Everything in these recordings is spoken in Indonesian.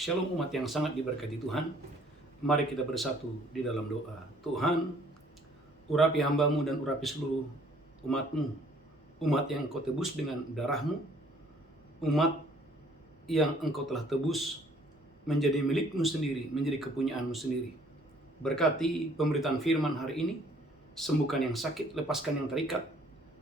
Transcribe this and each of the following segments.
Shalom umat yang sangat diberkati Tuhan. Mari kita bersatu di dalam doa. Tuhan, urapi hamba-Mu dan urapi seluruh umat-Mu. Umat yang Engkau tebus dengan darah-Mu. Umat yang Engkau telah tebus menjadi milik-Mu sendiri, menjadi kepunyaan-Mu sendiri. Berkati pemberitaan firman hari ini. Sembuhkan yang sakit, lepaskan yang terikat,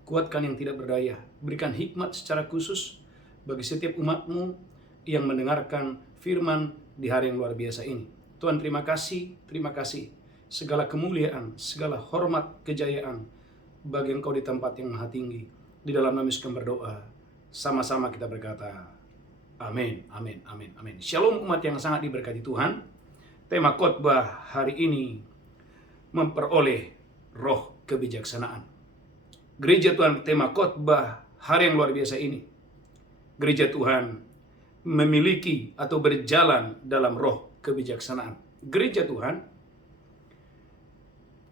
kuatkan yang tidak berdaya. Berikan hikmat secara khusus bagi setiap umat-Mu yang mendengarkan firman di hari yang luar biasa ini. Tuhan, terima kasih. Segala kemuliaan, segala hormat, kejayaan bagi Engkau di tempat yang maha tinggi. Di dalam nama Yesus kami berdoa. Sama-sama kita berkata, amin, amin, amin, amin. Shalom umat yang sangat diberkati Tuhan. Tema khotbah hari ini memperoleh roh kebijaksanaan. Gereja Tuhan, tema khotbah hari yang luar biasa ini. Gereja Tuhan memiliki atau berjalan dalam roh kebijaksanaan. Gereja Tuhan,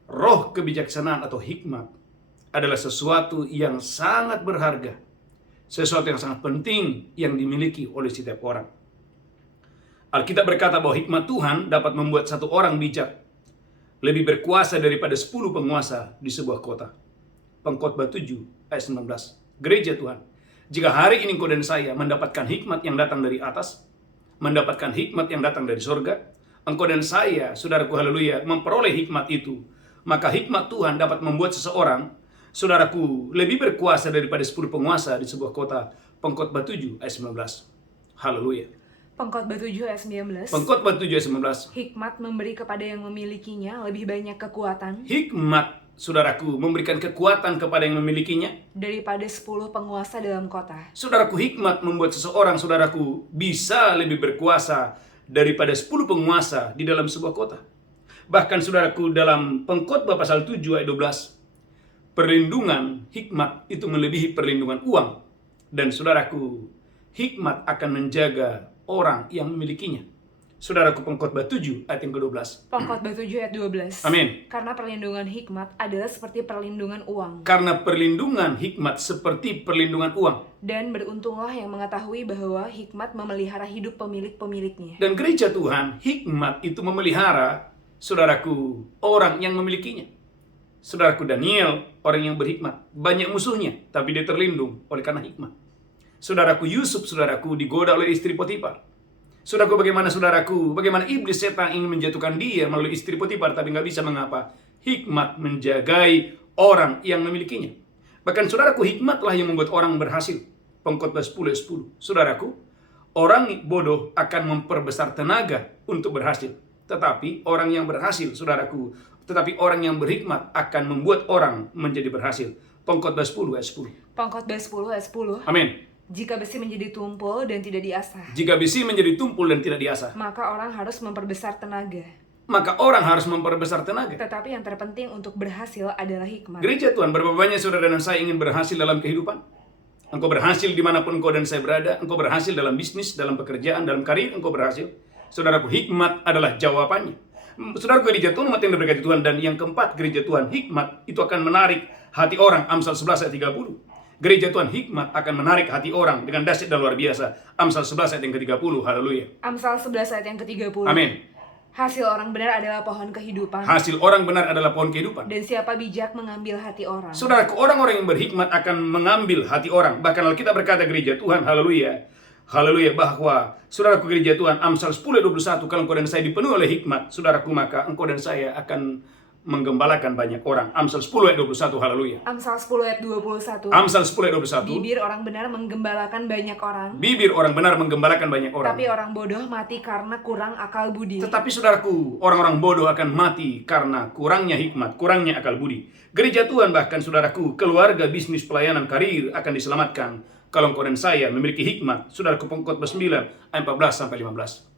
roh kebijaksanaan atau hikmat adalah sesuatu yang sangat berharga, sesuatu yang sangat penting yang dimiliki oleh setiap orang. Alkitab berkata bahwa hikmat Tuhan dapat membuat satu orang bijak lebih berkuasa daripada 10 penguasa di sebuah kota. Pengkhotbah 7 ayat 19. Gereja Tuhan, jika hari ini engkau dan saya mendapatkan hikmat yang datang dari atas, mendapatkan hikmat yang datang dari surga, engkau dan saya, saudaraku haleluya, memperoleh hikmat itu, maka hikmat Tuhan dapat membuat seseorang, saudaraku, lebih berkuasa daripada 10 penguasa di sebuah kota. Pengkhotbah 7 ayat 19. Haleluya. Pengkhotbah 7 ayat 19. Pengkhotbah 7 ayat 19. Hikmat memberi kepada yang memilikinya lebih banyak kekuatan Hikmat, saudaraku, memberikan kekuatan kepada yang memilikinya daripada 10 penguasa dalam kota. Saudaraku, hikmat membuat seseorang, saudaraku, bisa lebih berkuasa daripada 10 penguasa di dalam sebuah kota. Bahkan, saudaraku, dalam Pengkhotbah pasal 7 ayat 12, perlindungan hikmat itu melebihi perlindungan uang. Dan saudaraku, hikmat akan menjaga orang yang memilikinya. Saudaraku, Pengkhotbah 7 ayat yang ke-12. Pengkhotbah 7 ayat 12. Amin. Karena perlindungan hikmat adalah seperti perlindungan uang. Karena perlindungan hikmat seperti perlindungan uang. Dan beruntunglah yang mengetahui bahwa hikmat memelihara hidup pemilik-pemiliknya. Dan gereja Tuhan, hikmat itu memelihara, saudaraku, orang yang memilikinya. Saudaraku, Daniel, orang yang berhikmat, banyak musuhnya, tapi dia terlindung oleh karena hikmat. Saudaraku, Yusuf, saudaraku, digoda oleh istri Potifar. Saudaraku, bagaimana iblis setan ingin menjatuhkan dia melalui istri Potifar, tapi nggak bisa. Mengapa? Hikmat menjagai orang yang memilikinya. Bahkan saudaraku, hikmatlah yang membuat orang berhasil. Pengkhotbah 10 ayat 10. Saudaraku, orang bodoh akan memperbesar tenaga untuk berhasil. Tetapi orang yang berhasil, saudaraku, tetapi orang yang berhikmat akan membuat orang menjadi berhasil. Pengkhotbah 10 ayat 10. Pengkhotbah 10 ayat 10. Amin. Jika besi menjadi tumpul dan tidak diasah, Jika besi menjadi tumpul dan tidak diasah, maka orang harus memperbesar tenaga. maka orang harus memperbesar tenaga. Tetapi yang terpenting untuk berhasil adalah hikmat. Gereja Tuhan, berapa banyak saudara dan saya ingin berhasil dalam kehidupan? Engkau berhasil dimanapun engkau dan saya berada. Engkau berhasil dalam bisnis, dalam pekerjaan, dalam karir, engkau berhasil. Saudaraku, hikmat adalah jawabannya. Saudaraku, gereja Tuhan, umat yang diberkati Tuhan. Dan yang keempat, gereja Tuhan, hikmat itu akan menarik hati orang. Amsal 11 ayat 30. Gereja Tuhan, hikmat akan menarik hati orang dengan dahsyat dan luar biasa. Amsal 11 ayat yang ke-30. Haleluya. Amsal 11 ayat yang ke-30. Amin. Hasil orang benar adalah pohon kehidupan. Hasil orang benar adalah pohon kehidupan. Dan siapa bijak mengambil hati orang. Saudaraku, orang-orang yang berhikmat akan mengambil hati orang. Bahkan Alkitab berkata, gereja Tuhan, haleluya, haleluya, bahwa saudaraku, gereja Tuhan, Amsal 10 ayat 21, kalau engkau dan saya dipenuhi oleh hikmat, saudaraku, maka engkau dan saya akan menggembalakan banyak orang. Amsal 10 ayat 21, haleluya. Amsal 10 ayat 21. Amsal 10 ayat 21. Bibir orang benar menggembalakan banyak orang. Bibir orang benar menggembalakan banyak orang. Tapi orang bodoh mati karena kurang akal budi. Tetapi saudaraku, orang-orang bodoh akan mati karena kurangnya hikmat, kurangnya akal budi. Gereja Tuhan, bahkan saudaraku, keluarga, bisnis, pelayanan, karir akan diselamatkan kalau engkau dan saya memiliki hikmat. Saudaraku, Pengkhotbah 9 ayat 14 sampai 15.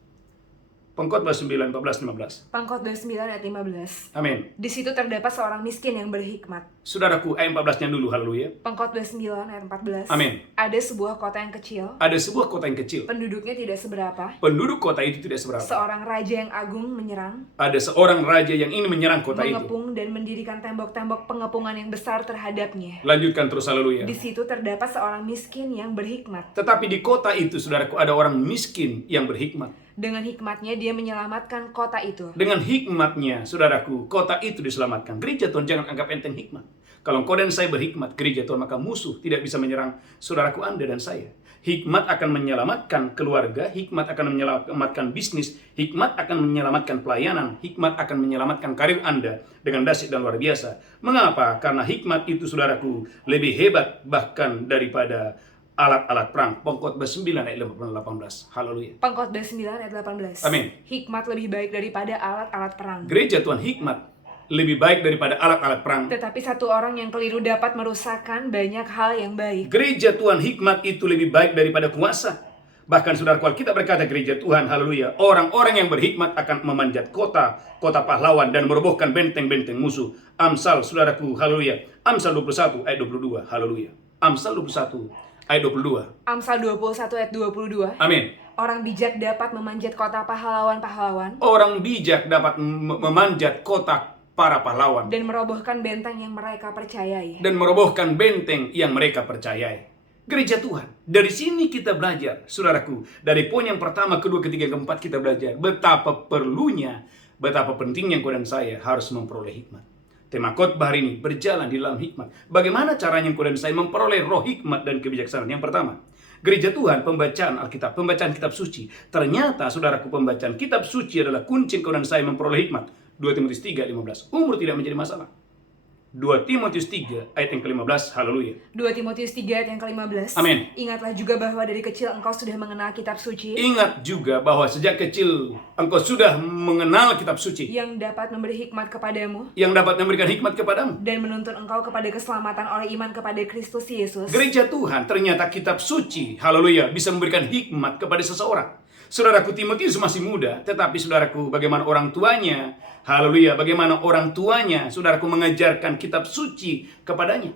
Pengkhotbah 9, 14, 15. Pengkhotbah 9 ayat 15. Amin. Di situ terdapat seorang miskin yang berhikmat. Saudaraku, ayat 14-nya dulu, haleluya. Pengkhotbah 9 ayat 14. Amin. Ada sebuah kota yang kecil. Ada sebuah kota yang kecil. Penduduknya tidak seberapa. Penduduk kota itu tidak seberapa. Seorang raja yang agung menyerang. Ada seorang raja yang ingin menyerang kota itu. Mengepung dan mendirikan tembok-tembok pengepungan yang besar terhadapnya. Lanjutkan terus, haleluya. Di situ terdapat seorang miskin yang berhikmat. Tetapi di kota itu, saudaraku, ada orang miskin yang berhikmat. Dengan hikmatnya dia menyelamatkan kota itu. Dengan hikmatnya, saudaraku, kota itu diselamatkan. Gereja Tuhan, jangan anggap enteng hikmat. Kalau engkau dan saya berhikmat, gereja Tuhan, maka musuh tidak bisa menyerang saudaraku, Anda dan saya. Hikmat akan menyelamatkan keluarga, hikmat akan menyelamatkan bisnis, hikmat akan menyelamatkan pelayanan, hikmat akan menyelamatkan karir Anda dengan dahsyat dan luar biasa. Mengapa? Karena hikmat itu, saudaraku, lebih hebat bahkan daripada alat-alat perang. Pengkhotbah 9 ayat 18. Haleluya. Pengkhotbah 9 ayat 18. Amin. Hikmat lebih baik daripada alat-alat perang. Gereja Tuhan, hikmat lebih baik daripada alat-alat perang. Tetapi satu orang yang keliru dapat merusakkan banyak hal yang baik. Gereja Tuhan, hikmat itu lebih baik daripada kuasa. Bahkan saudara, kita berkata gereja Tuhan, haleluya, orang-orang yang berhikmat akan memanjat kota pahlawan dan merobohkan benteng-benteng musuh. Amsal, saudaraku, haleluya. Amsal 21 ayat 22, haleluya. Amsal 21 ayat 22. Amsal 21 ayat 22. Amin. Orang bijak dapat memanjat kota pahlawan-pahlawan. Orang bijak dapat memanjat kota para pahlawan. Dan merobohkan benteng yang mereka percayai. Dan merobohkan benteng yang mereka percayai. Gereja Tuhan, dari sini kita belajar, saudaraku. Dari poin yang pertama, kedua, ketiga, keempat kita belajar betapa perlunya, betapa pentingnya engkau dan saya harus memperoleh hikmat. Tema khotbah hari ini berjalan di dalam hikmat. Bagaimana caranya engkau dan saya memperoleh roh hikmat dan kebijaksanaan? Yang pertama, gereja Tuhan, pembacaan Alkitab, pembacaan kitab suci. Ternyata, saudaraku, pembacaan kitab suci adalah kunci engkau dan saya memperoleh hikmat. 2 Timotius 3 ayat 15. Umur tidak menjadi masalah. 2 Timotius 3 ayat yang ke-15. Haleluya. 2 Timotius 3 ayat yang ke-15. Amin. Ingatlah juga bahwa dari kecil engkau sudah mengenal kitab suci. Ingat juga bahwa sejak kecil engkau sudah mengenal kitab suci. Yang dapat memberi hikmat kepadamu. Yang dapat memberikan hikmat kepadamu. Dan menuntun engkau kepada keselamatan oleh iman kepada Kristus Yesus. Gereja Tuhan, ternyata kitab suci, haleluya, bisa memberikan hikmat kepada seseorang. Saudaraku, Timotius masih muda, tetapi saudaraku, bagaimana orang tuanya, haleluya, bagaimana orang tuanya, saudaraku, mengajarkan kitab suci kepadanya.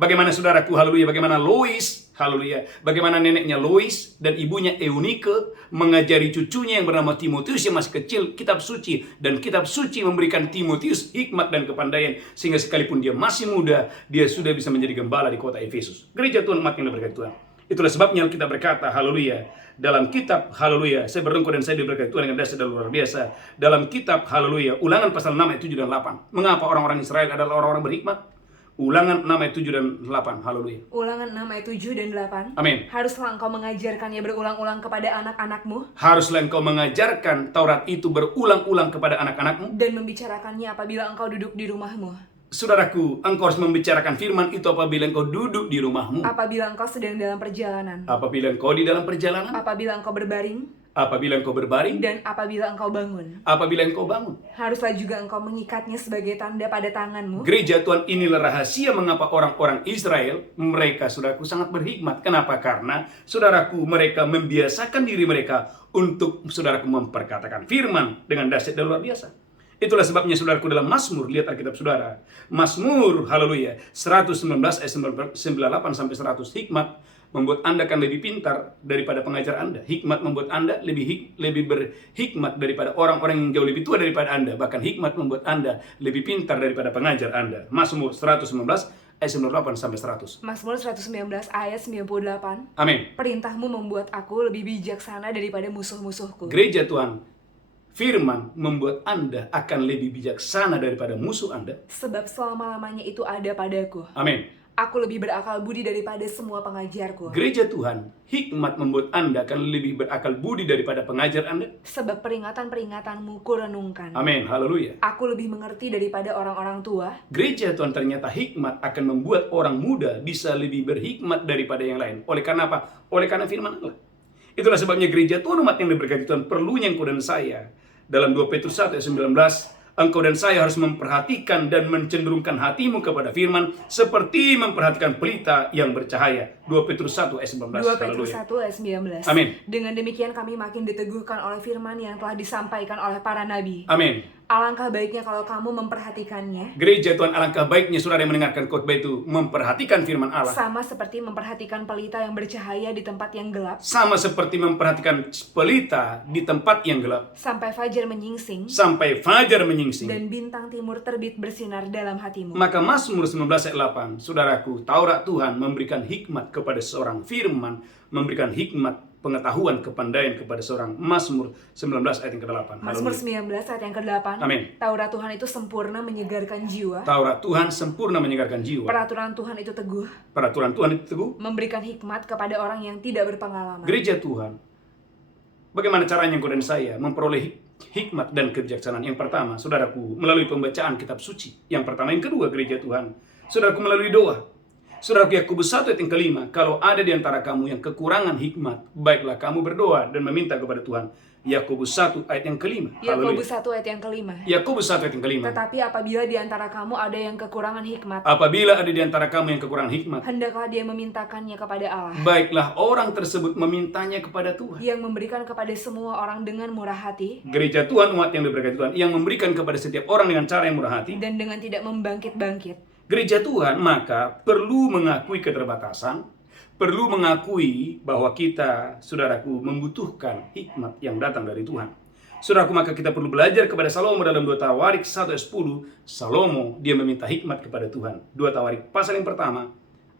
Bagaimana saudaraku, haleluya, bagaimana Lois, haleluya, bagaimana neneknya Lois dan ibunya Eunike mengajari cucunya yang bernama Timotius yang masih kecil kitab suci. Dan kitab suci memberikan Timotius hikmat dan kepandaian, sehingga sekalipun dia masih muda, dia sudah bisa menjadi gembala di kota Efesus. Gereja Tuhan, umat yang diberkati Tuhan. Itulah sebabnya kita berkata, haleluya, dalam kitab, haleluya, saya berengkau dan saya diberkati Tuhan dengan dasar dan luar biasa. Dalam kitab, haleluya, Ulangan pasal 6 ayat 7 dan 8. Mengapa orang-orang Israel adalah orang-orang berhikmat? Ulangan 6 ayat 7 dan 8, haleluya. Ulangan 6 ayat 7 dan 8. Amin. Haruslah engkau mengajarkannya berulang-ulang kepada anak-anakmu. Haruslah engkau mengajarkan Taurat itu berulang-ulang kepada anak-anakmu. Dan membicarakannya apabila engkau duduk di rumahmu. Saudaraku, engkau harus membicarakan firman itu apabila engkau duduk di rumahmu. Apabila engkau sedang dalam perjalanan. Apabila engkau di dalam perjalanan. Apabila engkau berbaring. Apabila engkau berbaring. Dan apabila engkau bangun. Apabila engkau bangun. Haruslah juga engkau mengikatnya sebagai tanda pada tanganmu. Gereja Tuhan, inilah rahasia mengapa orang-orang Israel, mereka, saudaraku, sangat berhikmat. Kenapa? Karena, saudaraku, mereka membiasakan diri mereka untuk, saudaraku, memperkatakan firman dengan dahsyat dan luar biasa. Itulah sebabnya, saudaraku, dalam Mazmur, lihat Alkitab saudara. Mazmur, haleluya, 119 ayat 98 sampai 100. Hikmat membuat Anda akan lebih pintar daripada pengajar Anda. Hikmat membuat Anda lebih berhikmat daripada orang-orang yang jauh lebih tua daripada Anda. Bahkan hikmat membuat Anda lebih pintar daripada pengajar Anda. Mazmur 119 ayat 98 sampai 100. Mazmur 119 ayat 98. Amin. Perintahmu membuat aku lebih bijaksana daripada musuh-musuhku. Gereja Tuhan, firman membuat Anda akan lebih bijaksana daripada musuh Anda. Sebab selama-lamanya itu ada padaku. Amin. Aku lebih berakal budi daripada semua pengajarku. Gereja Tuhan, hikmat membuat Anda akan lebih berakal budi daripada pengajar Anda. Sebab peringatan-peringatanmu kurenungkan. Amin, haleluya. Aku lebih mengerti daripada orang-orang tua. Gereja Tuhan, ternyata hikmat akan membuat orang muda bisa lebih berhikmat daripada yang lain. Oleh karena apa? Oleh karena firman Allah. Itulah sebabnya gereja Tuhan, umat yang diberkati Tuhan, perlunya engkau dan saya. Dalam 2 Petrus 1 ayat 19, engkau dan saya harus memperhatikan dan mencenderungkan hatimu kepada firman seperti memperhatikan pelita yang bercahaya. 2 Petrus 1 ayat 19. 2 Petrus 1 ayat 19. Amin. Dengan demikian kami makin diteguhkan oleh firman yang telah disampaikan oleh para nabi. Amin. Alangkah baiknya kalau kamu memperhatikannya. Gereja Tuhan, alangkah baiknya saudara yang mendengarkan khotbah itu memperhatikan firman Allah. Sama seperti memperhatikan pelita yang bercahaya di tempat yang gelap. Sama seperti memperhatikan pelita di tempat yang gelap. Sampai fajar menyingsing. Sampai fajar menyingsing. Dan bintang timur terbit bersinar dalam hatimu. Maka Mazmur 19 ayat 8, saudaraku, Taurat Tuhan memberikan hikmat kepada seorang, firman memberikan hikmat pengetahuan, kepandaian kepada seorang. Mazmur 19 ayat yang ke-8. Mazmur Haleluya. 19 ayat yang ke-8. Amin. Taurat Tuhan itu sempurna menyegarkan jiwa. Taurat Tuhan sempurna menyegarkan jiwa. Peraturan Tuhan itu teguh. Peraturan Tuhan itu teguh. Memberikan hikmat kepada orang yang tidak berpengalaman. Gereja Tuhan, bagaimana caranya engkau dan saya memperoleh hikmat dan kebijaksanaan? Yang pertama, saudaraku, melalui pembacaan kitab suci. Yang pertama. Yang kedua, gereja Tuhan, saudaraku, melalui doa. Saudaraku, Yakobus 1 ayat yang ke-5, kalau ada di antara kamu yang kekurangan hikmat, baiklah kamu berdoa dan meminta kepada Tuhan. Yakobus 1 ayat yang ke-5. Yakobus 1 ayat yang ke-5. Yakobus 1 ayat yang ke-5. Tetapi apabila di antara kamu ada yang kekurangan hikmat, Apabila ada di antara kamu yang kekurangan hikmat, hendaklah dia memintakannya kepada Allah, baiklah orang tersebut memintanya kepada Tuhan. yang memberikan kepada semua orang dengan murah hati, Gereja Tuhan, umat yang diberkati Tuhan, yang memberikan kepada setiap orang dengan cara yang murah hati. dan dengan tidak membangkit-bangkit. Gereja Tuhan maka perlu mengakui keterbatasan, perlu mengakui bahwa kita, saudaraku, membutuhkan hikmat yang datang dari Tuhan. Saudaraku, maka kita perlu belajar kepada Salomo dalam 2 Tawarik 1 ayat 10. Salomo, dia meminta hikmat kepada Tuhan. 2 Tawarik pasal yang pertama,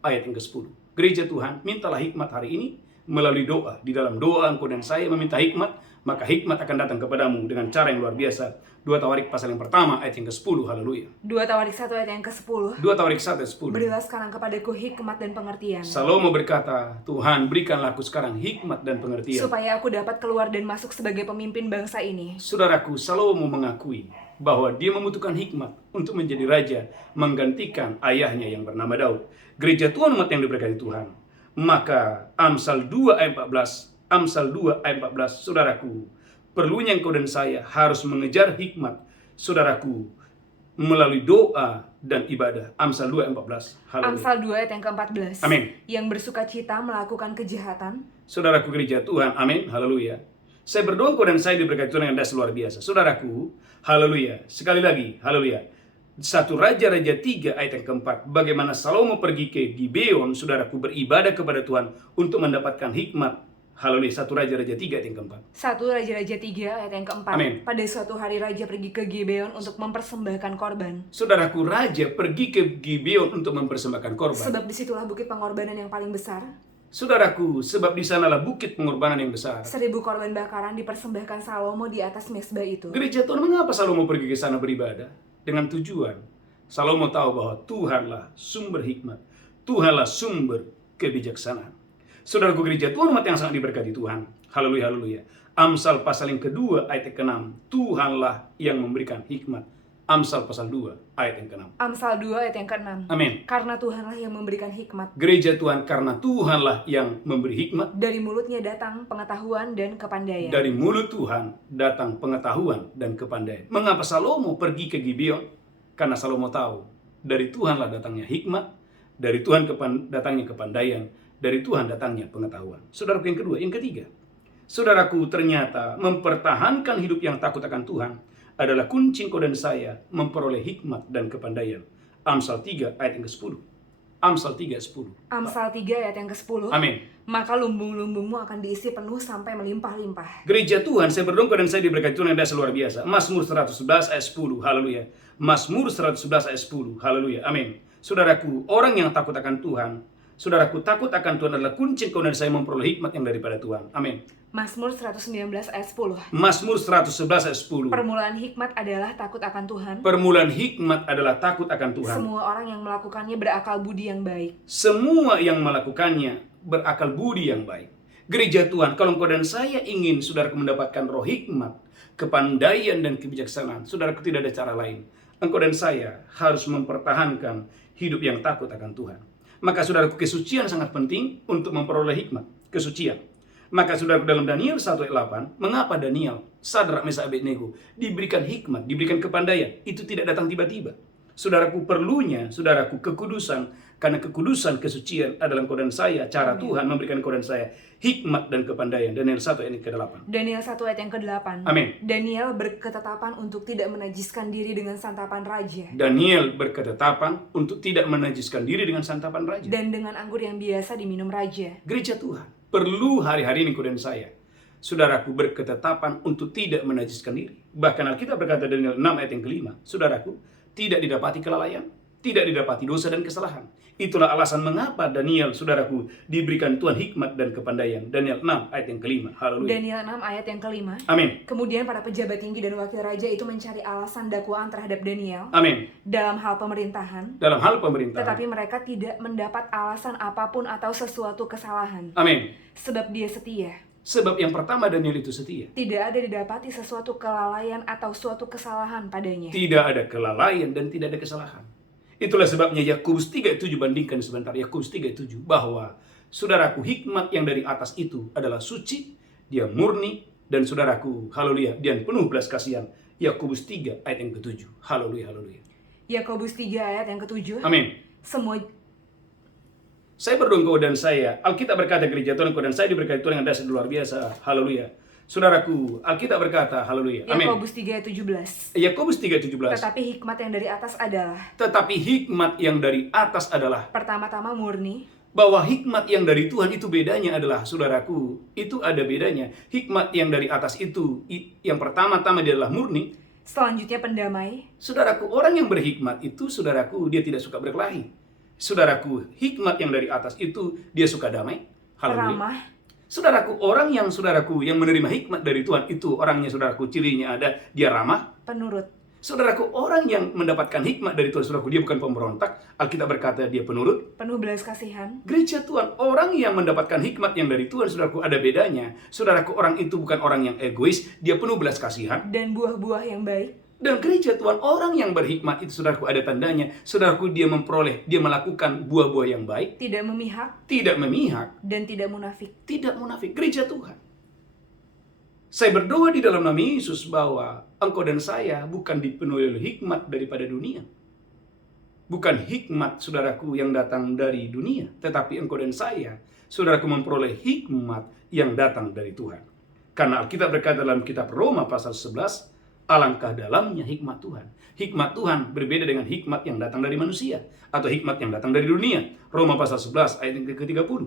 ayat yang ke-10. Gereja Tuhan, mintalah hikmat hari ini melalui doa. Di dalam doa engkau dan saya meminta hikmat, maka hikmat akan datang kepadamu dengan cara yang luar biasa. 2 Tawarik pasal yang pertama, ayat yang ke-10. Haleluya. 2 Tawarik 1 ayat yang ke-10. 2 Tawarik 1 ayat 10. Berilah sekarang kepadaku hikmat dan pengertian, Salomo berkata, Tuhan, berikanlah aku sekarang hikmat dan pengertian. supaya aku dapat keluar dan masuk sebagai pemimpin bangsa ini. Saudaraku, Salomo mengakui bahwa dia membutuhkan hikmat untuk menjadi raja, menggantikan ayahnya yang bernama Daud. Gereja Tuhan, umat yang diberkati Tuhan. Maka Amsal 2 ayat 14, Amsal 2 ayat 14, saudaraku, perlunya engkau dan saya harus mengejar hikmat, saudaraku, melalui doa dan ibadah. Amsal 2 ayat 14. Haleluya. Amsal 2 ayat yang ke-14. Amin. Yang bersukacita melakukan kejahatan, Saudaraku, gereja Tuhan, amin, haleluya. Saya berdoa engkau dan saya diberkati Tuhan dengan dasar luar biasa. Saudaraku, haleluya. Sekali lagi, haleluya. 1 Raja-Raja 3 ayat yang ke-4. Bagaimana Salomo pergi ke Gibeon, saudaraku, beribadah kepada Tuhan untuk mendapatkan hikmat. Haleluya. 1 Raja-Raja 3 ayat yang ke-4. 1 Raja-Raja 3 ayat yang ke-4. Amin. Pada suatu hari raja pergi ke Gibeon untuk mempersembahkan korban. Saudaraku, raja pergi ke Gibeon untuk mempersembahkan korban. Sebab disitulah bukit pengorbanan yang paling besar. Saudaraku, sebab di sanalah bukit pengorbanan yang besar. 1000 korban bakaran dipersembahkan Salomo di atas mezbah itu. Gereja Tuhan, mengapa Salomo pergi ke sana beribadah? Dengan tujuan, Salomo tahu bahwa Tuhanlah sumber hikmat, Tuhanlah sumber kebijaksanaan. Saudaraku, gereja Tuhan, umat yang sangat diberkati Tuhan. Haleluya, haleluya. Amsal pasal yang kedua ayat yang ke-6. Tuhanlah yang memberikan hikmat. Amsal pasal 2 ayat yang ke-6. Amsal 2 ayat yang ke-6. Amin. Karena Tuhanlah yang memberikan hikmat. Gereja Tuhan, karena Tuhanlah yang memberi hikmat. Dari mulutnya datang pengetahuan dan kepandaian. Dari mulut Tuhan datang pengetahuan dan kepandaian. Mengapa Salomo pergi ke Gibeon? Karena Salomo tahu dari Tuhanlah datangnya hikmat, dari Tuhan datangnya kepandaian, dari Tuhan datangnya pengetahuan. Saudaraku, yang kedua, yang ketiga. Saudaraku, ternyata mempertahankan hidup yang takut akan Tuhan adalah kunci engkau dan saya memperoleh hikmat dan kepandaian. Amsal 3 ayat yang ke-10. Amsal 3 ayat 10. Amsal 3 ayat yang ke-10. Amin. Maka lumbung-lumbungmu akan diisi penuh sampai melimpah-limpah. Gereja Tuhan, saya berdoa dan saya diberkati Tuhan yang dasar luar biasa. Mazmur 111 ayat 10. Haleluya. Mazmur 111 ayat 10. Haleluya. Amin. Saudaraku, orang yang takut akan Tuhan, saudaraku, takut akan Tuhan adalah kunci engkau dan saya memperoleh hikmat yang daripada Tuhan. Amin. Mazmur 119 ayat 10. Mazmur 111 ayat 10. Permulaan hikmat adalah takut akan Tuhan. Permulaan hikmat adalah takut akan Tuhan. Semua orang yang melakukannya berakal budi yang baik. Semua yang melakukannya berakal budi yang baik. Gereja Tuhan, kalau engkau dan saya ingin saudaraku mendapatkan roh hikmat, kepandaian dan kebijaksanaan, saudaraku, tidak ada cara lain. Engkau dan saya harus mempertahankan hidup yang takut akan Tuhan. Maka saudaraku, kesucian sangat penting untuk memperoleh hikmat, kesucian. Maka saudaraku, dalam Daniel 1 ayat 8, mengapa Daniel, Sadrak, Mesak, Abednego diberikan hikmat, diberikan kepandaian? Itu tidak datang tiba-tiba. Saudaraku, perlunya, saudaraku, kekudusan. Karena kekudusan, kesucian adalah engkau dan saya. Cara Tuhan memberikan engkau dan saya hikmat dan kepandaian. Daniel 1 ayat yang ke-8. Daniel 1 ayat yang ke-8. Amin. Daniel berketetapan untuk tidak menajiskan diri dengan santapan raja. Daniel berketetapan untuk tidak menajiskan diri dengan santapan raja. Dan dengan anggur yang biasa diminum raja. Gereja Tuhan, perlu hari-hari ini engkau dan saya, saudaraku, berketetapan untuk tidak menajiskan diri. Bahkan Alkitab berkata Daniel 6 ayat yang ke-5, saudaraku, tidak didapati kelalaian. tidak didapati dosa dan kesalahan. Itulah alasan mengapa Daniel, saudaraku, diberikan Tuhan hikmat dan kepandaian. Daniel 6 ayat yang kelima. Haleluya. Daniel 6 ayat yang kelima. Amin. Kemudian para pejabat tinggi dan wakil raja itu mencari alasan dakwaan terhadap Daniel Amin. dalam hal pemerintahan. Dalam hal pemerintahan. Tetapi mereka tidak mendapat alasan apapun atau sesuatu kesalahan. Amin. Sebab dia setia. Sebab yang pertama Daniel itu setia. Tidak ada didapati sesuatu kelalaian atau suatu kesalahan padanya. Tidak ada kelalaian dan tidak ada kesalahan. Itulah sebabnya Yakobus 3:7, bandingkan sebentar Yakobus 3:7, bahwa saudaraku, hikmat yang dari atas itu adalah suci, dia murni, dan saudaraku, haleluya, dia penuh belas kasihan. Yakobus 3 ayat yang ke-7. Haleluya, haleluya. Yakobus 3 ayat yang ke-7. Amin. Semua Saya berdoa engkau dan saya, Alkitab berkata gereja Tuhan, engkau dan saya diberkati Tuhan yang dasar luar biasa. Haleluya. Saudaraku, Alkitab berkata, haleluya. Amin. Yakobus 3 ayat 17. Yakobus 3:17. Tetapi hikmat yang dari atas adalah Tetapi hikmat yang dari atas adalah, pertama-tama murni, bahwa hikmat yang dari Tuhan itu bedanya adalah, saudaraku, itu ada bedanya. Hikmat yang dari atas itu, yang pertama-tama dia adalah murni. selanjutnya pendamai, Saudaraku, orang yang berhikmat itu, saudaraku, dia tidak suka berkelahi. Saudaraku, hikmat yang dari atas itu, dia suka damai. Haleluya. ramah, Saudaraku, orang yang, saudaraku, yang menerima hikmat dari Tuhan itu, orangnya, saudaraku, cirinya ada, dia ramah. penurut, Saudaraku, orang yang mendapatkan hikmat dari Tuhan, saudaraku, dia bukan pemberontak. Alkitab berkata dia penurut. penuh belas kasihan, Gereja Tuhan, orang yang mendapatkan hikmat yang dari Tuhan, saudaraku, ada bedanya. Saudaraku, orang itu bukan orang yang egois, dia penuh belas kasihan. dan buah-buah yang baik, Dan gereja Tuhan, orang yang berhikmat itu, saudaraku, ada tandanya. Saudaraku, dia memperoleh, dia melakukan buah-buah yang baik, tidak memihak, tidak memihak, dan tidak munafik. tidak munafik. Gereja Tuhan, saya berdoa di dalam nama Yesus bahwa engkau dan saya bukan dipenuhi oleh hikmat daripada dunia. Bukan hikmat, saudaraku, yang datang dari dunia. Tetapi engkau dan saya, saudaraku, memperoleh hikmat yang datang dari Tuhan. Karena Alkitab berkata dalam kitab Roma pasal 11, alangkah dalamnya hikmat Tuhan. Hikmat Tuhan berbeda dengan hikmat yang datang dari manusia. Atau hikmat yang datang dari dunia. Roma pasal 11 ayat yang ke-30.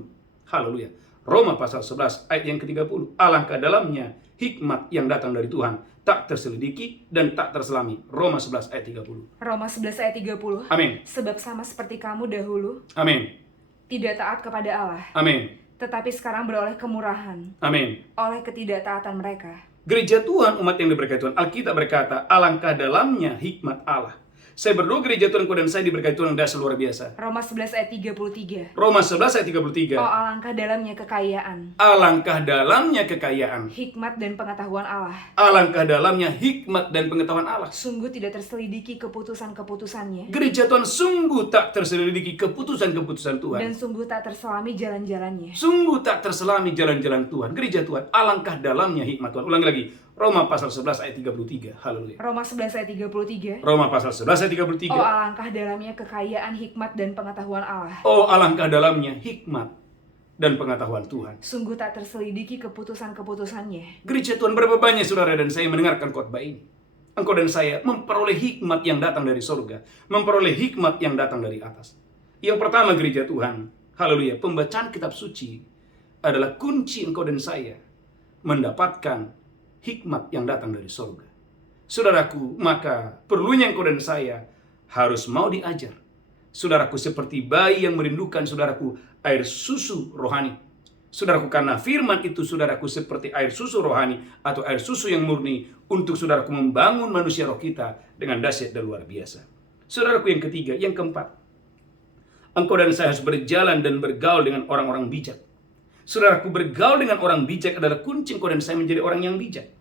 Haleluya. Roma pasal 11 ayat yang ke-30. Alangkah dalamnya hikmat yang datang dari Tuhan, tak terselidiki dan tak terselami. Roma 11 ayat 30. Roma 11 ayat 30. Amin. Sebab sama seperti kamu dahulu Amin. tidak taat kepada Allah, Amin. tetapi sekarang beroleh kemurahan Amin. oleh ketidaktaatan mereka. Gereja Tuhan, umat yang diberkati Tuhan, Alkitab berkata, alangkah dalamnya hikmat Allah. Saya berdoa gereja Tuhan, engkau dan saya diberkati Tuhan yang dasar luar biasa. Roma 11 ayat 33. Roma 11 ayat 33. Oh, alangkah dalamnya kekayaan, Alangkah dalamnya kekayaan. hikmat dan pengetahuan Allah. Alangkah dalamnya hikmat dan pengetahuan Allah. Sungguh tidak terselidiki keputusan-keputusannya, Gereja Tuhan sungguh tak terselidiki keputusan-keputusan Tuhan. dan sungguh tak terselami jalan-jalannya. Sungguh tak terselami jalan-jalan Tuhan. Gereja Tuhan, alangkah dalamnya hikmat Tuhan. Ulangi lagi. Roma pasal 11 ayat 33. Haleluya. Roma 11 ayat 33. Roma pasal 11 ayat Oh, 33. alangkah dalamnya kekayaan, hikmat dan pengetahuan Allah. Oh, alangkah dalamnya hikmat dan pengetahuan Tuhan. Sungguh tak terselidiki keputusan-keputusannya. Gereja Tuhan, berapa banyak saudara dan saya mendengarkan khotbah ini. Engkau dan saya memperoleh hikmat yang datang dari surga. Memperoleh hikmat yang datang dari atas. Yang pertama, gereja Tuhan, haleluya, pembacaan kitab suci adalah kunci engkau dan saya mendapatkan hikmat yang datang dari surga. Saudaraku, maka perlunya engkau dan saya harus mau diajar. Saudaraku, seperti bayi yang merindukan, saudaraku, air susu rohani. Saudaraku, karena firman itu, saudaraku, seperti air susu rohani atau air susu yang murni untuk, saudaraku, membangun manusia roh kita dengan dahsyat dan luar biasa. Saudaraku, yang ketiga, yang keempat, engkau dan saya harus berjalan dan bergaul dengan orang-orang bijak. Saudaraku, bergaul dengan orang bijak adalah kunci engkau dan saya menjadi orang yang bijak.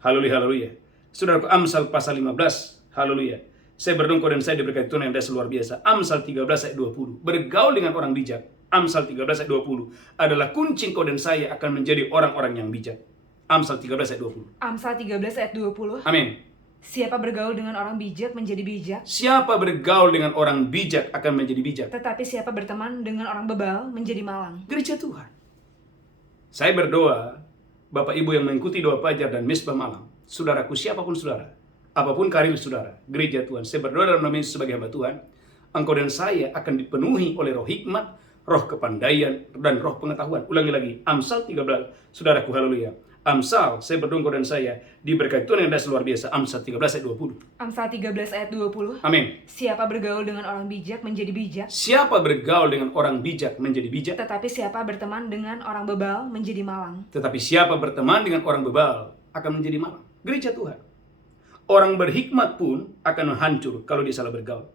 Haleluya, haleluya. Saudaraku, Amsal pasal 15. Haleluya. Saya berdoa engkau dan saya diberkati Tuhan yang dasar luar biasa. Amsal 13 ayat 20. Bergaul dengan orang bijak. Amsal 13 ayat 20 adalah kunci engkau dan saya akan menjadi orang-orang yang bijak. Amsal 13 ayat 20. Amsal 13 ayat 20. Amin. Siapa bergaul dengan orang bijak menjadi bijak, Siapa bergaul dengan orang bijak akan menjadi bijak. tetapi siapa berteman dengan orang bebal menjadi malang. Gereja Tuhan, saya berdoa, Bapak Ibu yang mengikuti doa fajar dan misbah malam, saudaraku, siapapun saudara, apapun karir saudara, gereja Tuhan, saya berdoa dalam nama Yesus sebagai hamba Tuhan, engkau dan saya akan dipenuhi oleh roh hikmat, roh kepandaian, dan roh pengetahuan. Ulangi lagi, Amsal 13, saudaraku, haleluya. Amsal, saya berdoa dan saya diberkati Tuhan yang dasar luar biasa. Amsal 13 ayat 20. Amsal 13 ayat 20. Amin. Siapa bergaul dengan orang bijak menjadi bijak, Siapa bergaul dengan orang bijak menjadi bijak, tetapi siapa berteman dengan orang bebal menjadi malang. tetapi siapa berteman dengan orang bebal akan menjadi malang. Gereja Tuhan, orang berhikmat pun akan hancur kalau dia salah bergaul.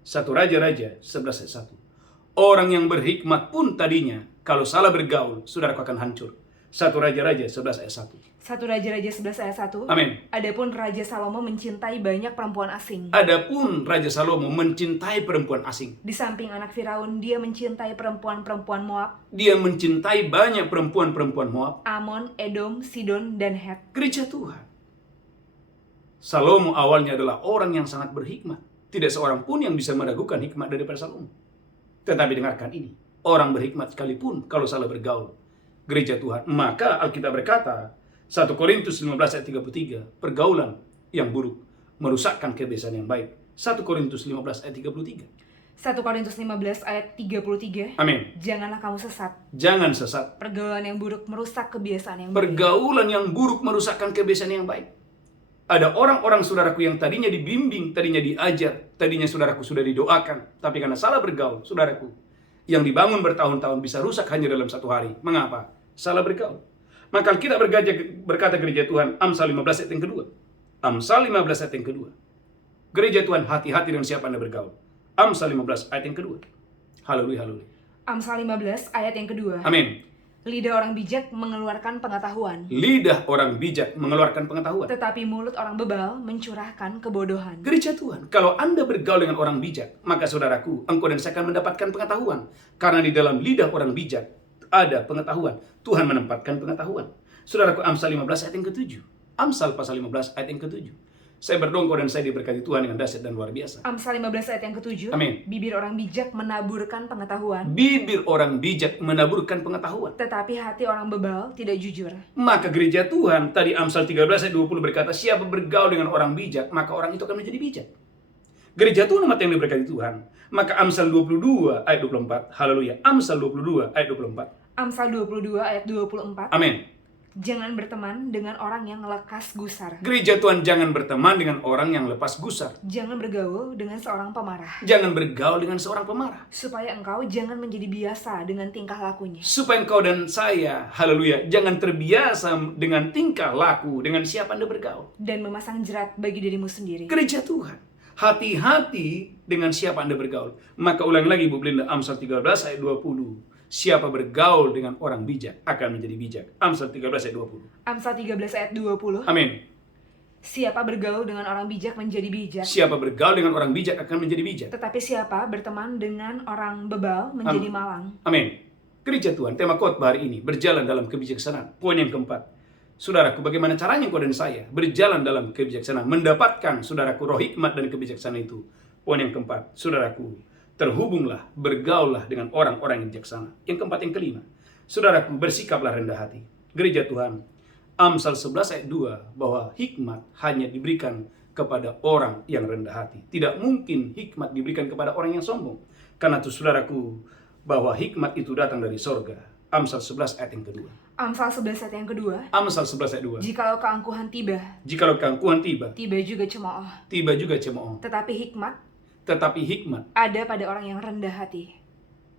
1 Raja-Raja 11 ayat 1. Orang yang berhikmat pun tadinya kalau salah bergaul, saudaraku akan hancur. 1 Raja-Raja 11 ayat 1. 1 Raja-Raja 11 ayat 1. Amin. Adapun Raja Salomo mencintai banyak perempuan asing. Adapun Raja Salomo mencintai perempuan asing. Di samping anak Firaun, dia mencintai perempuan-perempuan Moab, Dia mencintai banyak perempuan-perempuan Moab. Amon, Edom, Sidon, dan Het. Gereja Tuhan, Salomo awalnya adalah orang yang sangat berhikmat. Tidak seorang pun yang bisa meragukan hikmat daripada Salomo. Tetapi dengarkan ini, orang berhikmat sekalipun kalau salah bergaul, gereja Tuhan, maka Alkitab berkata 1 Korintus 15 ayat 33, pergaulan yang buruk merusakkan kebiasaan yang baik. 1 Korintus 15 ayat 33. 1 Korintus 15 ayat 33. Amin. Janganlah kamu sesat. Jangan sesat. Pergaulan yang buruk merusak kebiasaan yang baik. Pergaulan yang buruk merusakkan kebiasaan yang baik. Ada orang-orang saudaraku yang tadinya dibimbing, tadinya diajar, tadinya saudaraku sudah didoakan, tapi karena salah bergaul, saudaraku, yang dibangun bertahun-tahun bisa rusak hanya dalam satu hari. Mengapa? Salah bergaul. Maka kita berkata gereja Tuhan, Amsal 15 ayat yang kedua. Amsal 15 ayat yang kedua. Gereja Tuhan, hati-hati dengan siapa Anda bergaul. Amsal 15 ayat yang kedua. Haleluya, haleluya. Amsal 15 ayat yang kedua. Amin. Lidah orang bijak mengeluarkan pengetahuan, Lidah orang bijak mengeluarkan pengetahuan. tetapi mulut orang bebal mencurahkan kebodohan. Gereja Tuhan, kalau Anda bergaul dengan orang bijak, maka saudaraku, engkau dan saya akan mendapatkan pengetahuan. Karena di dalam lidah orang bijak ada pengetahuan. Tuhan menempatkan pengetahuan. Saudaraku, Amsal 15 ayat yang ke-7. Amsal pasal 15 ayat yang ke-7. Saya berdoa engkau dan saya diberkati Tuhan dengan dahsyat dan luar biasa. Amsal 15 ayat yang ke-7. Amin. Bibir orang bijak menaburkan pengetahuan, Bibir orang bijak menaburkan pengetahuan. tetapi hati orang bebal tidak jujur. Maka gereja Tuhan, tadi Amsal 13 ayat 20 berkata, siapa bergaul dengan orang bijak, maka orang itu akan menjadi bijak. Gereja Tuhan umat yang diberkati Tuhan. Maka Amsal 22 ayat 24. Haleluya. Amsal 22 ayat 24. Amsal 22 ayat 24. Amin. Jangan berteman dengan orang yang lekas gusar. Gereja Tuhan, jangan berteman dengan orang yang lepas gusar. Jangan bergaul dengan seorang pemarah, Jangan bergaul dengan seorang pemarah. supaya engkau jangan menjadi biasa dengan tingkah lakunya. Supaya engkau dan saya, haleluya, jangan terbiasa dengan tingkah laku dengan siapa Anda bergaul. Dan memasang jerat bagi dirimu sendiri. Gereja Tuhan, hati-hati dengan siapa Anda bergaul. Maka ulang lagi Bu Belinda, Amsal 13 ayat 20. Siapa bergaul dengan orang bijak akan menjadi bijak. Amsal 13 ayat 20. Amsal 13 ayat 20. Amin. Siapa bergaul dengan orang bijak menjadi bijak, Siapa bergaul dengan orang bijak akan menjadi bijak. tetapi siapa berteman dengan orang bebal menjadi malang. Amin. Gereja Tuhan, tema khotbah hari ini berjalan dalam kebijaksanaan. Poin yang keempat. Saudaraku, bagaimana caranya kau dan saya berjalan dalam kebijaksanaan, mendapatkan saudaraku roh hikmat dan kebijaksanaan itu. Poin yang keempat, saudaraku, terhubunglah, bergaullah dengan orang-orang yang bijaksana. Yang keempat, yang kelima, saudaraku, bersikaplah rendah hati. Gereja Tuhan, Amsal 11 ayat 2, bahwa hikmat hanya diberikan kepada orang yang rendah hati. Tidak mungkin hikmat diberikan kepada orang yang sombong. Karena itu saudaraku, bahwa hikmat itu datang dari sorga. Amsal 11 ayat yang kedua. Amsal 11 ayat yang kedua. Amsal 11 ayat 2. Jikalau keangkuhan tiba, Jikalau keangkuhan tiba, tiba juga cemooh. tiba juga cemooh. Tetapi hikmat ada pada orang yang rendah hati.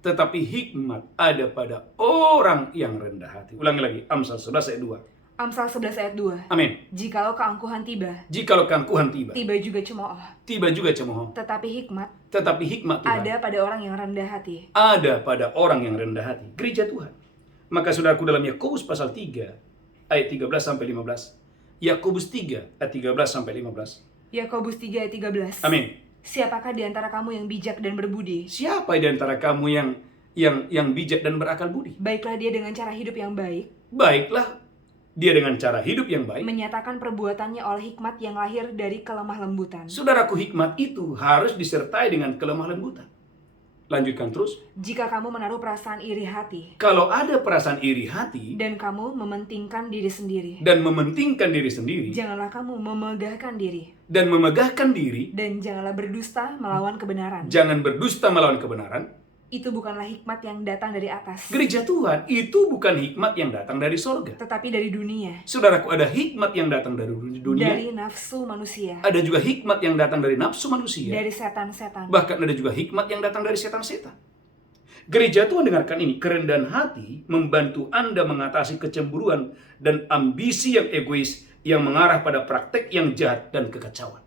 Tetapi hikmat ada pada orang yang rendah hati. Ulangi lagi, Amsal 11 ayat 2. Amsal 11 ayat 2. Amin. Jikalau keangkuhan tiba, Jikalau keangkuhan tiba, tiba juga cemooh. tiba juga cemooh. Tetapi hikmat Tetapi hikmat Tuhan ada pada orang yang rendah hati. ada pada orang yang rendah hati. Gereja Tuhan. Maka saudaraku, dalam Yakobus pasal 3 ayat 13 sampai 15. Yakobus 3 ayat 13 sampai 15. Yakobus 3 ayat 13. Amin. Siapakah di antara kamu yang bijak dan berbudi? Siapa di antara kamu yang bijak dan berakal budi? Baiklah dia dengan cara hidup yang baik, Baiklah dia dengan cara hidup yang baik. menyatakan perbuatannya oleh hikmat yang lahir dari kelemah lembutan. Saudaraku, hikmat itu harus disertai dengan kelemah lembutan. Lanjutkan terus. Jika kamu menaruh perasaan iri hati, Kalau ada perasaan iri hati dan kamu mementingkan diri sendiri, dan mementingkan diri sendiri janganlah kamu memegahkan diri, dan memegahkan diri, dan janganlah berdusta melawan kebenaran. jangan berdusta melawan kebenaran. itu bukanlah hikmat yang datang dari atas, Gereja Tuhan itu bukan hikmat yang datang dari sorga. tetapi dari dunia, Saudaraku, ada hikmat yang datang dari dunia. dari nafsu manusia, Ada juga hikmat yang datang dari nafsu manusia. dari setan-setan. Bahkan ada juga hikmat yang datang dari setan-setan. Gereja Tuhan, dengarkan ini. Kerendahan hati membantu Anda mengatasi kecemburuan dan ambisi yang egois yang mengarah pada praktek yang jahat dan kekacauan.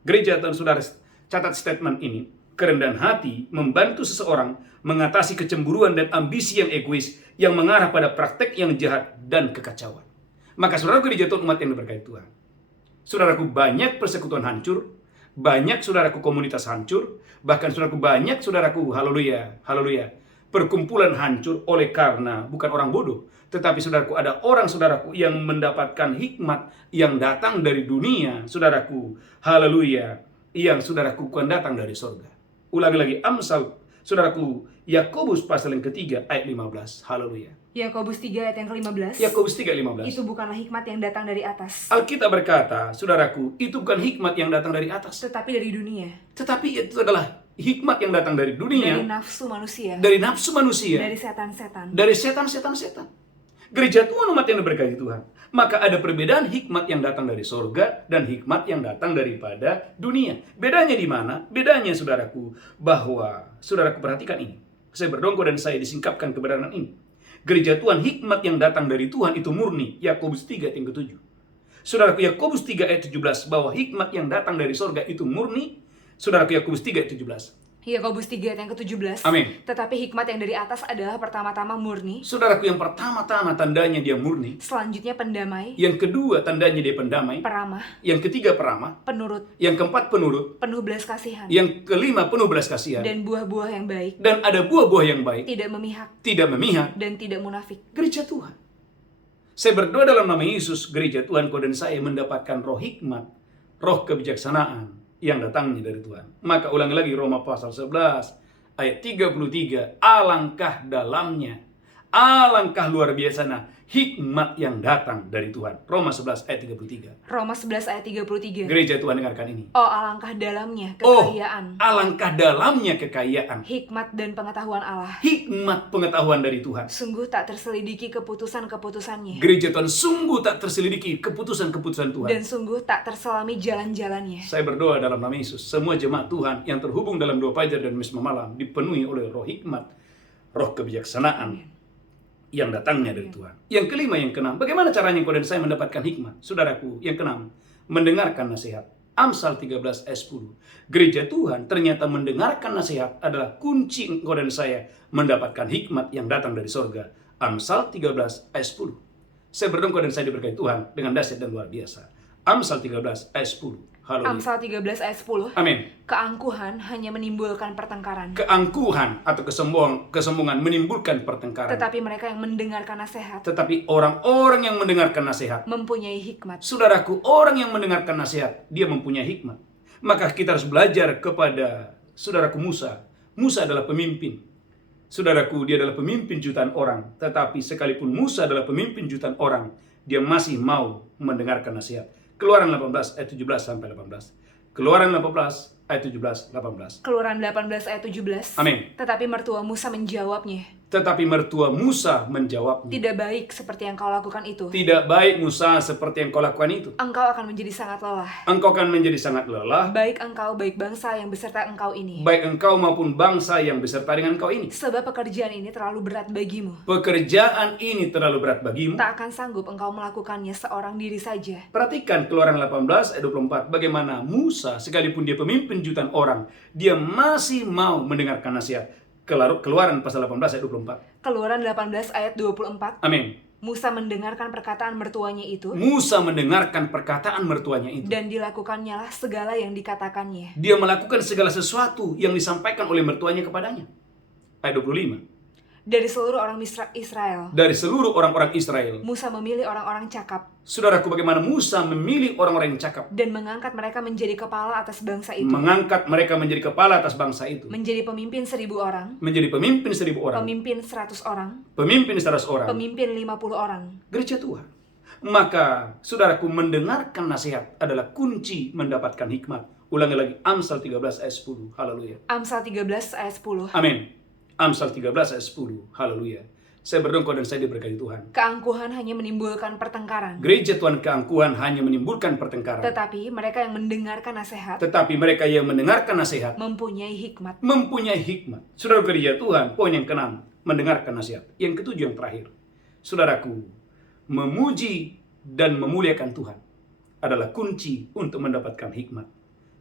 Gereja Tuhan, saudara, catat statement ini. Kerendahan hati membantu seseorang mengatasi kecemburuan dan ambisi yang egois yang mengarah pada praktek yang jahat dan kekacauan. Maka saudaraku, gereja Tuhan, umat yang diberkati Tuhan, saudaraku, banyak persekutuan hancur, banyak saudaraku komunitas hancur, bahkan saudaraku banyak saudaraku, haleluya, haleluya, perkumpulan hancur oleh karena bukan orang bodoh, tetapi saudaraku ada orang saudaraku yang mendapatkan hikmat yang datang dari dunia, saudaraku, haleluya, yang saudaraku bukan datang dari sorga. Ulangi lagi, Amsal, saudaraku, Yakobus pasal yang ketiga ayat 15, haleluya. Yakobus 3 ayat yang ke-15. Yakobus 3:15. Itu bukanlah hikmat yang datang dari atas, Alkitab berkata, saudaraku, itu bukan hikmat yang datang dari atas, tetapi dari dunia, tetapi itu adalah hikmat yang datang dari dunia, dari nafsu manusia, dari nafsu manusia, dari setan-setan. dari setan-setan. Gereja Tuhan, umat yang diberkati Tuhan, maka ada perbedaan hikmat yang datang dari sorga dan hikmat yang datang daripada dunia. Bedanya di mana? Bedanya, saudaraku, bahwa saudaraku perhatikan ini. Saya berdongko dan saya disingkapkan kebenaran ini. Gereja Tuhan, hikmat yang datang dari Tuhan itu murni. Yakobus 3 ayat yang ke-7. Saudaraku, Yakobus 3 ayat 17 bahwa hikmat yang datang dari sorga itu murni. Saudaraku, Yakobus 3 ayat 17. Yakobus 3 ayat yang ke-17. Amin. Tetapi hikmat yang dari atas adalah pertama-tama murni, Saudaraku, yang pertama-tama tandanya dia murni. selanjutnya pendamai, Yang kedua tandanya dia pendamai. peramah, Yang ketiga peramah. penurut, Yang keempat penurut. penuh belas kasihan, Yang kelima penuh belas kasihan. dan buah-buah yang baik, Dan ada buah-buah yang baik, tidak memihak, tidak memihak. dan tidak munafik. Gereja Tuhan, saya berdoa dalam nama Yesus, gereja Tuhan, kau dan saya mendapatkan roh hikmat, roh kebijaksanaan yang datangnya dari Tuhan. Maka ulangi lagi Roma pasal 11 ayat 33, alangkah dalamnya, alangkah luar biasanya hikmat yang datang dari Tuhan. Roma 11 ayat 33. Roma 11 ayat 33. Gereja Tuhan, dengarkan ini. Oh alangkah dalamnya Oh, kekayaan, alangkah dalamnya kekayaan, hikmat dan pengetahuan Allah. hikmat pengetahuan dari Tuhan. Sungguh tak terselidiki keputusan-keputusannya, Gereja Tuhan, sungguh tak terselidiki keputusan-keputusan Tuhan. dan sungguh tak terselami jalan-jalannya. Saya berdoa dalam nama Yesus, semua jemaat Tuhan yang terhubung dalam doa fajar dan misma malam dipenuhi oleh roh hikmat, roh kebijaksanaan yang datangnya dari Tuhan. Yang kelima, yang keenam, bagaimana caranya kau dan saya mendapatkan hikmat? Saudaraku, yang keenam, mendengarkan nasihat. Amsal 13 ayat 10. Gereja Tuhan, ternyata mendengarkan nasihat adalah kunci engkau dan saya mendapatkan hikmat yang datang dari sorga. Amsal 13 ayat 10. Saya berdongko dan saya diberkati Tuhan dengan dahsyat dan luar biasa. Amsal 13 ayat 10. Haleluya. Amsal 13 ayat 10. Amin. Keangkuhan hanya menimbulkan pertengkaran, Keangkuhan atau kesombongan menimbulkan pertengkaran. tetapi mereka yang mendengarkan nasihat Tetapi orang-orang yang mendengarkan nasihat, mempunyai hikmat. saudaraku, orang yang mendengarkan nasihat, dia mempunyai hikmat. Maka kita harus belajar kepada saudaraku Musa. Musa adalah pemimpin. Saudaraku, dia adalah pemimpin jutaan orang. Tetapi sekalipun Musa adalah pemimpin jutaan orang, dia masih mau mendengarkan nasihat. Keluaran 18 ayat 17 sampai 18. Keluaran 18 ayat 17 18. Keluaran 18 ayat 17. Amin. Tetapi mertua Musa menjawabnya, Tetapi mertua Musa menjawabnya, tidak baik seperti yang kau lakukan itu. tidak baik Musa seperti yang kau lakukan itu. Engkau akan menjadi sangat lelah. Engkau akan menjadi sangat lelah, Baik engkau, baik bangsa yang beserta engkau ini. baik engkau maupun bangsa yang beserta dengan engkau ini. Sebab pekerjaan ini terlalu berat bagimu. Pekerjaan ini terlalu berat bagimu. Tak akan sanggup engkau melakukannya seorang diri saja. Perhatikan Keluaran 18 ayat 24. Bagaimana Musa, sekalipun dia pemimpin jutaan orang, dia masih mau mendengarkan nasihat. Keluaran pasal 18 ayat 24. Keluaran 18 ayat 24. Amin. Musa mendengarkan perkataan mertuanya itu, Musa mendengarkan perkataan mertuanya itu. dan dilakukannya lah segala yang dikatakannya. Dia melakukan segala sesuatu yang disampaikan oleh mertuanya kepadanya. Ayat 25. Dari seluruh orang Israel, Dari seluruh orang-orang Israel, Musa memilih orang-orang cakap saudaraku, bagaimana Musa memilih orang-orang yang cakap, dan mengangkat mereka menjadi kepala atas bangsa itu. mengangkat mereka menjadi kepala atas bangsa itu, Menjadi pemimpin 1.000 orang, menjadi pemimpin 1.000 orang, pemimpin 100 orang, pemimpin 100 orang, pemimpin 50 orang. gereja Tuhan. Maka saudaraku, mendengarkan nasihat adalah kunci mendapatkan hikmat. Ulangi lagi, Amsal 13 ayat 10. Haleluya. Amsal 13 ayat 10. Amin. Amsal 13 ayat 10. Haleluya. Saya berdoa engkau dan saya diberkati Tuhan. Keangkuhan hanya menimbulkan pertengkaran. Gereja Tuhan keangkuhan hanya menimbulkan pertengkaran. Tetapi mereka yang mendengarkan nasihat Tetapi mereka yang mendengarkan nasihat mempunyai hikmat. mempunyai hikmat. Saudara gereja Tuhan, poin yang keenam, mendengarkan nasihat. Yang ketujuh, yang terakhir, saudaraku, memuji dan memuliakan Tuhan adalah kunci untuk mendapatkan hikmat.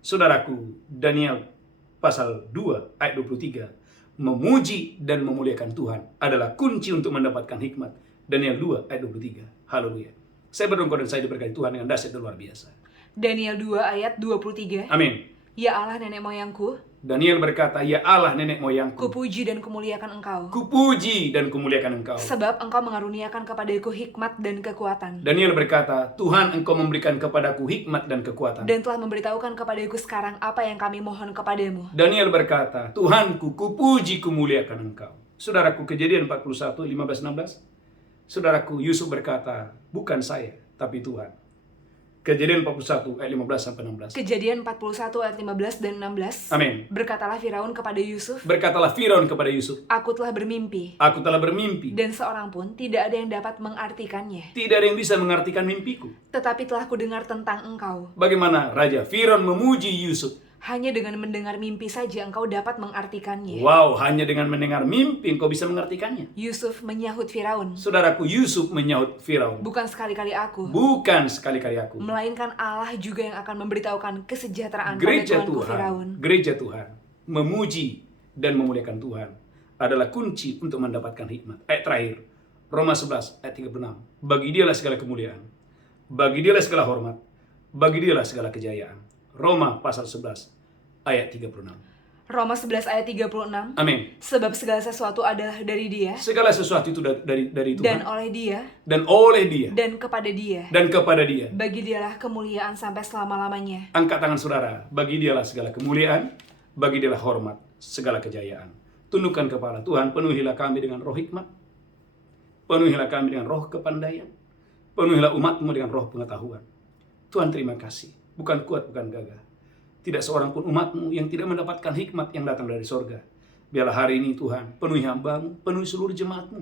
Saudaraku, Daniel pasal 2 ayat 23, memuji dan memuliakan Tuhan adalah kunci untuk mendapatkan hikmat. Daniel 2 ayat 23. Haleluya. Saya berdoa dan saya diberkati Tuhan dengan dahsyat dan luar biasa. Daniel 2 ayat 23. Amin. Ya Allah nenek moyangku, Daniel berkata, ya Allah nenek moyangku, kupuji dan kumuliakan Engkau. kupuji dan kumuliakan Engkau. Sebab Engkau mengaruniakan kepadaku hikmat dan kekuatan. Daniel berkata, Tuhan Engkau memberikan kepadaku hikmat dan kekuatan. Dan telah memberitahukan kepadaku sekarang apa yang kami mohon kepadamu. Daniel berkata, Tuhanku, kupuji kumuliakan Engkau. Saudaraku, Kejadian 41, 15-16. Saudaraku, Yusuf berkata, bukan saya, tapi Tuhan. Kejadian 41 ayat 15-16. Kejadian 41 ayat 15 dan 16. Amin. Berkatalah Firaun kepada Yusuf, Berkatalah Firaun kepada Yusuf, aku telah bermimpi, aku telah bermimpi. dan seorang pun tidak ada yang dapat mengartikannya. Tidak ada yang bisa mengartikan mimpiku. Tetapi telah kudengar tentang engkau. Bagaimana Raja Firaun memuji Yusuf. Hanya dengan mendengar mimpi saja engkau dapat mengartikannya. Wow, hanya dengan mendengar mimpi engkau bisa mengartikannya. Yusuf menyahut Firaun, Saudaraku, Yusuf menyahut Firaun, bukan sekali-kali aku, bukan sekali-kali aku. melainkan Allah juga yang akan memberitahukan kesejahteraan pada Gereja Tuanku Firaun. Tuhan, gereja Tuhan, memuji dan memuliakan Tuhan adalah kunci untuk mendapatkan hikmat. Ayat terakhir, Roma 11 ayat 36. Bagi dialah segala kemuliaan, bagi dialah segala hormat, bagi dialah segala kejayaan. Roma pasal 11 ayat 36. Roma 11 ayat 36. Amin. Sebab segala sesuatu adalah dari Dia, Segala sesuatu itu dari dan Tuhan oleh Dia, dan oleh Dia dan kepada Dia. dan kepada Dia. Bagi Dialah kemuliaan sampai selama-lamanya. Angkat tangan saudara, bagi dialah segala kemuliaan, bagi dialah hormat, segala kejayaan. Tundukkan kepala. Tuhan, penuhilah kami dengan roh hikmat, penuhilah kami dengan roh kepandaian, penuhilah umat-Mu dengan roh pengetahuan. Tuhan, terima kasih. Bukan kuat, bukan gagah. Tidak seorang pun umat-Mu yang tidak mendapatkan hikmat yang datang dari sorga. Biarlah hari ini Tuhan, penuhi hamba-Mu, penuhi seluruh jemaat-Mu,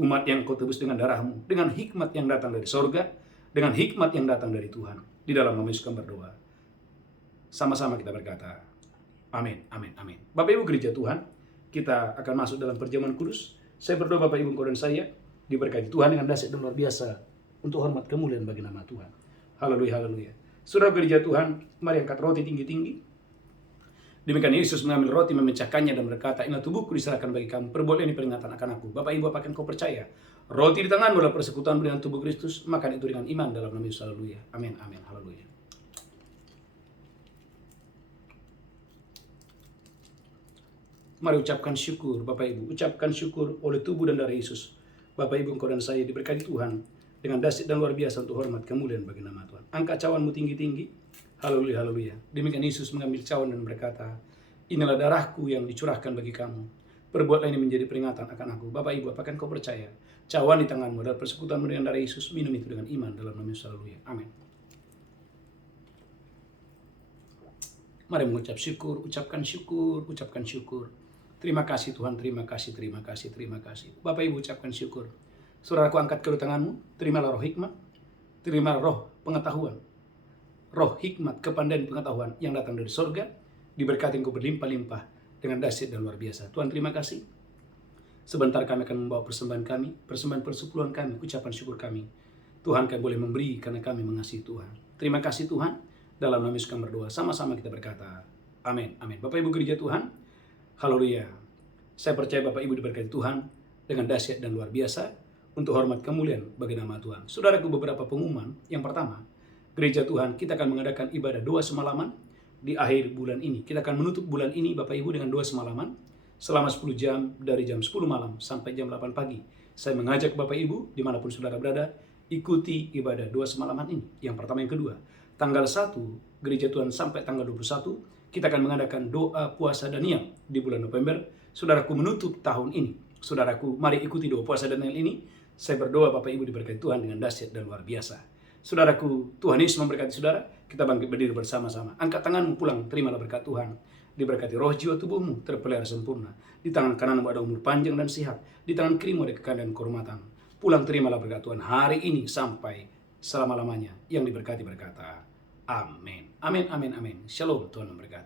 umat yang Kau tebus dengan darah-Mu, dengan hikmat yang datang dari sorga, dengan hikmat yang datang dari Tuhan. Di dalam nama Yesus kami berdoa. Sama-sama kita berkata, amin, amin, amin. Bapak Ibu gereja Tuhan, kita akan masuk dalam perjamuan kudus. Saya berdoa Bapak Ibu, engkau dan saya diberkati Tuhan dengan dahsyat dan luar biasa untuk hormat kemuliaan bagi nama Tuhan. Haleluya, haleluya. Saudara gereja Tuhan, mari angkat roti tinggi-tinggi. Demikian Yesus mengambil roti, memecahkannya dan berkata, inilah tubuhku diserahkan bagi kamu, perbuatan ini peringatan akan aku. Bapak Ibu, apakah kau percaya? Roti di tanganmu adalah persekutuan dengan tubuh Kristus, makan itu dengan iman dalam nama Yesus. Haleluya. Amin, amin, haleluya. Mari ucapkan syukur, Bapak Ibu. Ucapkan syukur oleh tubuh dan darah Yesus. Bapak Ibu, engkau dan saya diberkati Tuhan dengan dahsyat dan luar biasa untuk hormat kemuliaan bagi nama Tuhan. Angkat cawanmu tinggi-tinggi. Haleluya, haleluya. Demikian Yesus mengambil cawan dan berkata, inilah darahku yang dicurahkan bagi kamu. Perbuatlah ini menjadi peringatan akan aku. Bapak Ibu, apakah kau percaya? Cawan di tanganmu adalah persekutuanmu dengan darah Yesus. Minum itu dengan iman dalam nama Yesus. Haleluya. Amin. Mari mengucap syukur, ucapkan syukur, ucapkan syukur. Terima kasih Tuhan, terima kasih, terima kasih, terima kasih. Bapak Ibu ucapkan syukur. Saudaraku, angkat kedua tanganmu, terimalah roh hikmat, terimalah roh pengetahuan, roh hikmat, kepandaian, pengetahuan yang datang dari sorga, diberkati engkau berlimpah-limpah dengan dahsyat dan luar biasa. Tuhan, terima kasih. Sebentar kami akan membawa persembahan kami, persembahan persepuluhan kami, ucapan syukur kami. Tuhan, kami boleh memberi karena kami mengasihi Tuhan. Terima kasih Tuhan, dalam nama Yesus kami berdoa, sama-sama kita berkata, amin, amin. Bapak Ibu gereja Tuhan, haleluya. Saya percaya Bapak Ibu diberkati Tuhan dengan dahsyat dan luar biasa untuk hormat kemuliaan bagi nama Tuhan. Saudaraku, beberapa pengumuman. Yang pertama, gereja Tuhan, kita akan mengadakan ibadah doa semalaman di akhir bulan ini. Kita akan menutup bulan ini Bapak Ibu dengan doa semalaman selama 10 jam dari jam 10 malam sampai jam 8 pagi. Saya mengajak Bapak Ibu dimanapun saudara berada, ikuti ibadah doa semalaman ini. Yang pertama, yang kedua, tanggal 1 gereja Tuhan sampai tanggal 21 kita akan mengadakan doa puasa Daniel di bulan November. Saudaraku, menutup tahun ini. Saudaraku, mari ikuti doa puasa Daniel ini. Saya berdoa Bapak Ibu diberkati Tuhan dengan dahsyat dan luar biasa. Saudaraku, Tuhan Yesus memberkati saudara. Kita bangkit berdiri bersama-sama. Angkat tanganmu, pulang, terimalah berkat Tuhan. Diberkati roh jiwa tubuhmu terpelihara sempurna. Di tangan kananmu ada umur panjang dan sehat. Di tangan kirimu ada kekayaan dan kehormatan. Pulang terimalah berkat Tuhan hari ini sampai selama-lamanya. Yang diberkati berkata, amin. Amin, amin, amin. Shalom, Tuhan memberkati.